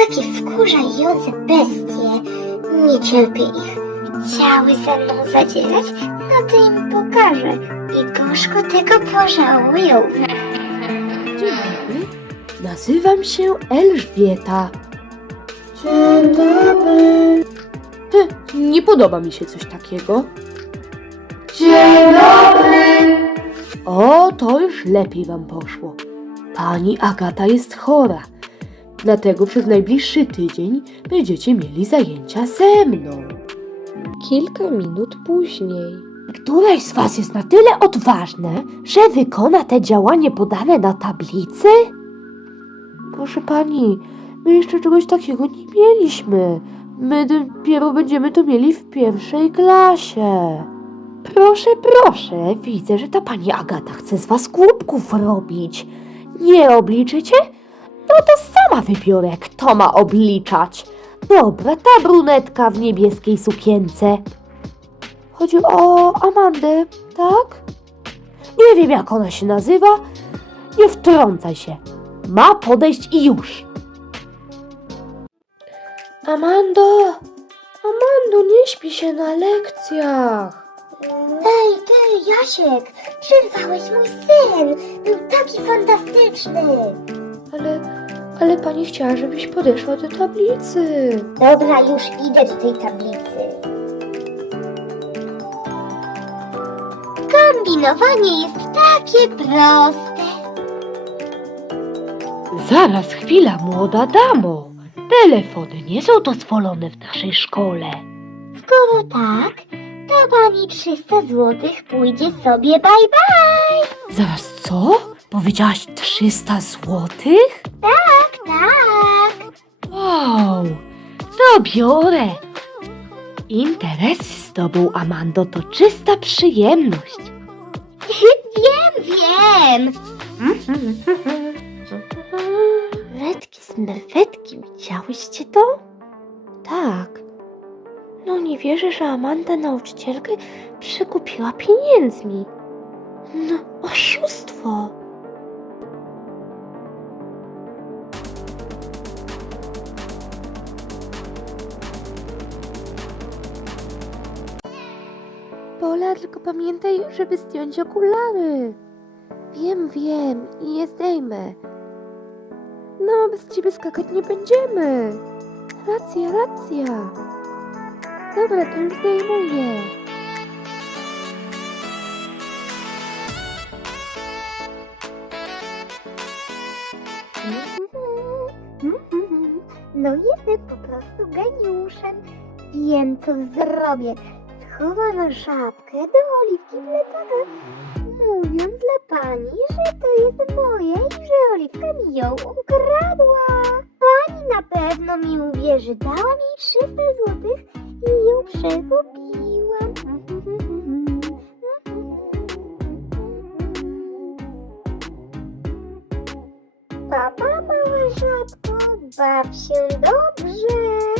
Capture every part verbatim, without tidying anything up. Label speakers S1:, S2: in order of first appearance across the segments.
S1: takie wkurzające bestie. Nie cierpię ich. Chciały ze mną zadzierać, no to im pokażę. I gorzko tego pożałują.
S2: Dzień dobry, nazywam się Elżbieta.
S1: Dzień dobry.
S2: He, nie podoba mi się coś takiego.
S1: Dzień dobry.
S2: O, to już lepiej wam poszło. Pani Agata jest chora, dlatego przez najbliższy tydzień będziecie mieli zajęcia ze mną. Kilka minut później. Któreś z was jest na tyle odważne, że wykona te działanie podane na tablicy? Proszę pani, my jeszcze czegoś takiego nie mieliśmy. My dopiero będziemy to mieli w pierwszej klasie. Proszę, proszę, widzę, że ta pani Agata chce z was głupków robić. Nie obliczycie? No to sama wybiorę, kto ma obliczać. Dobra, ta brunetka w niebieskiej sukience. Chodzi o Amandę, tak? Nie wiem, jak ona się nazywa. Nie wtrącaj się. Ma podejść i już. Amando, Amando, nie śpi się na lekcjach.
S1: Ej, ty, Jasiek, przerwałeś mój sen. Był taki fantastyczny.
S2: Ale, ale pani chciała, żebyś podeszła do tablicy.
S1: Dobra, już idę do tej tablicy. Kombinowanie jest takie proste.
S2: Zaraz, chwila, młoda damo. Telefony nie są dozwolone w naszej szkole.
S1: Skoro tak, to pani trzysta złotych pójdzie sobie bye bye.
S2: Zaraz, co? Powiedziałaś trzysta złotych?
S1: Tak, tak.
S2: Wow, to biorę. Interes z tobą, Amando, to czysta przyjemność.
S1: Wiem, wiem.
S2: Retki smerfetki, widziałyście to? Tak. No nie wierzę, że Amanda nauczycielkę przekupiła pieniędzmi. No, oszustwo. Pola, tylko pamiętaj, żeby zdjąć okulary. Wiem, wiem i je zdejmę. No, bez ciebie skakać nie będziemy. Racja, racja. Dobra, to już zdejmuję.
S1: No jestem po prostu geniuszem. Wiem, co zrobię. Schowam żabkę do oliwki plecaka, mówiąc dla pani, że to jest moje i że oliwka mi ją ukradła. Pani na pewno mi uwierzy. Dałam jej trzysta złotych i ją przekupiłam. Papa, mała żabko, baw się dobrze.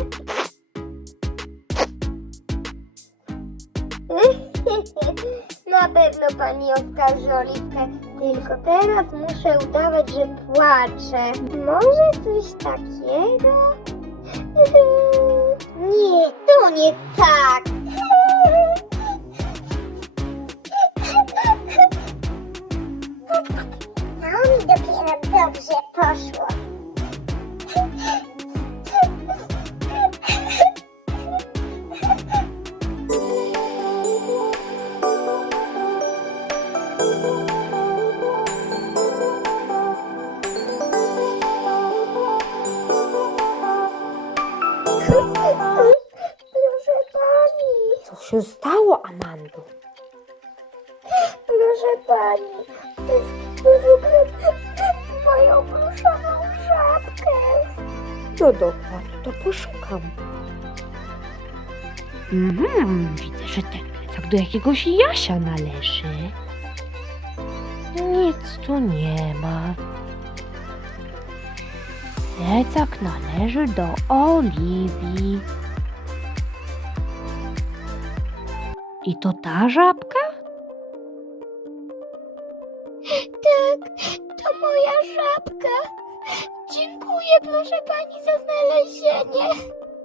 S1: Na pewno pani oskarży Oliwkę, tylko teraz muszę udawać, że płaczę. Może coś takiego? Nie, to nie tak. To mi dopiero dobrze poszło. Proszę pani,
S2: Co się stało, Amando?
S1: proszę pani, ktoś ukradł moją pluszową żabkę.
S2: No dobra, to poszukam. Mhm, widzę, że ten plecak do jakiegoś Jasia należy. Nic tu nie ma. Plecak należy do Oliwii. I to ta żabka?
S1: Tak, to moja żabka. Dziękuję, proszę pani, za znalezienie.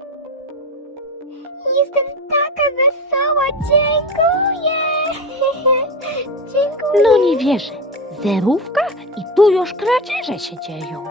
S1: Jestem taka wesoła, dziękuję. Dziękuję.
S3: No nie wierzę. Zerówka i tu już kradzieże się dzieją.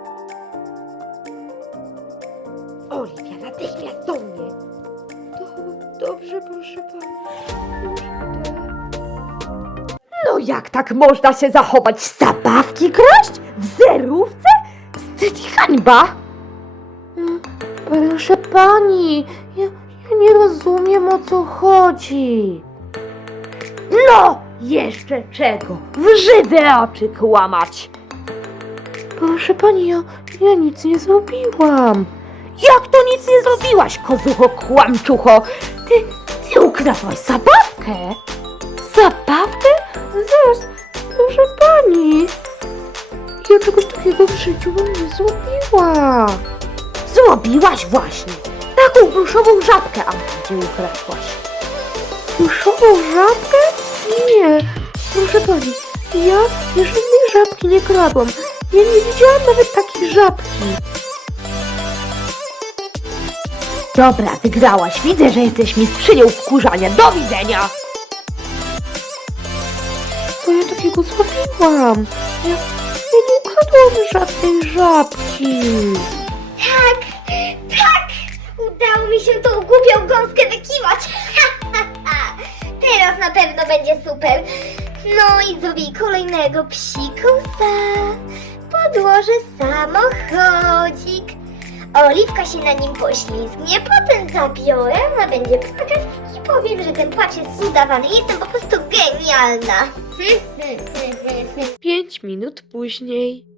S2: Oliwia, natychmiast do mnie. Do, dobrze, proszę pani. Już idę. No jak tak można się zachować? Zabawki kraść? W zerówce? Wstyd i hańba! Proszę pani, ja, ja nie rozumiem, o co chodzi. No, jeszcze czego? W żywe oczy kłamać. Proszę pani, ja, ja nic nie zrobiłam. Jak to nic nie zrobiłaś, kozucho kłamczucho? Ty, ty ukradłaś zabawkę? Zabawkę? Zaraz, proszę pani. Ja czegoś takiego w życiu bym nie zrobiła. Zrobiłaś właśnie. Taką pluszową żabkę, a gdzie ukradłaś? Pluszową żabkę? Nie, proszę pani, ja ja żadnej żabki nie kradłam. Ja nie widziałam nawet takiej żabki. Dobra, wygrałaś. Widzę, że jesteś mistrzynią wkurzania. Do widzenia! Co ja takiego zrobiłam? Ja, ja nie ukradłam żadnej żabki.
S1: Tak, tak! Udało mi się tą głupią gąskę wykiwać. Teraz na pewno będzie super. No i zrobię kolejnego psikusa. Podłożę samochodzik. Oliwka się na nim poślizgnie, potem zabiorę, ona będzie płakać i powiem, że ten płacz jest udawany. Jestem po prostu genialna.
S2: Pięć minut później.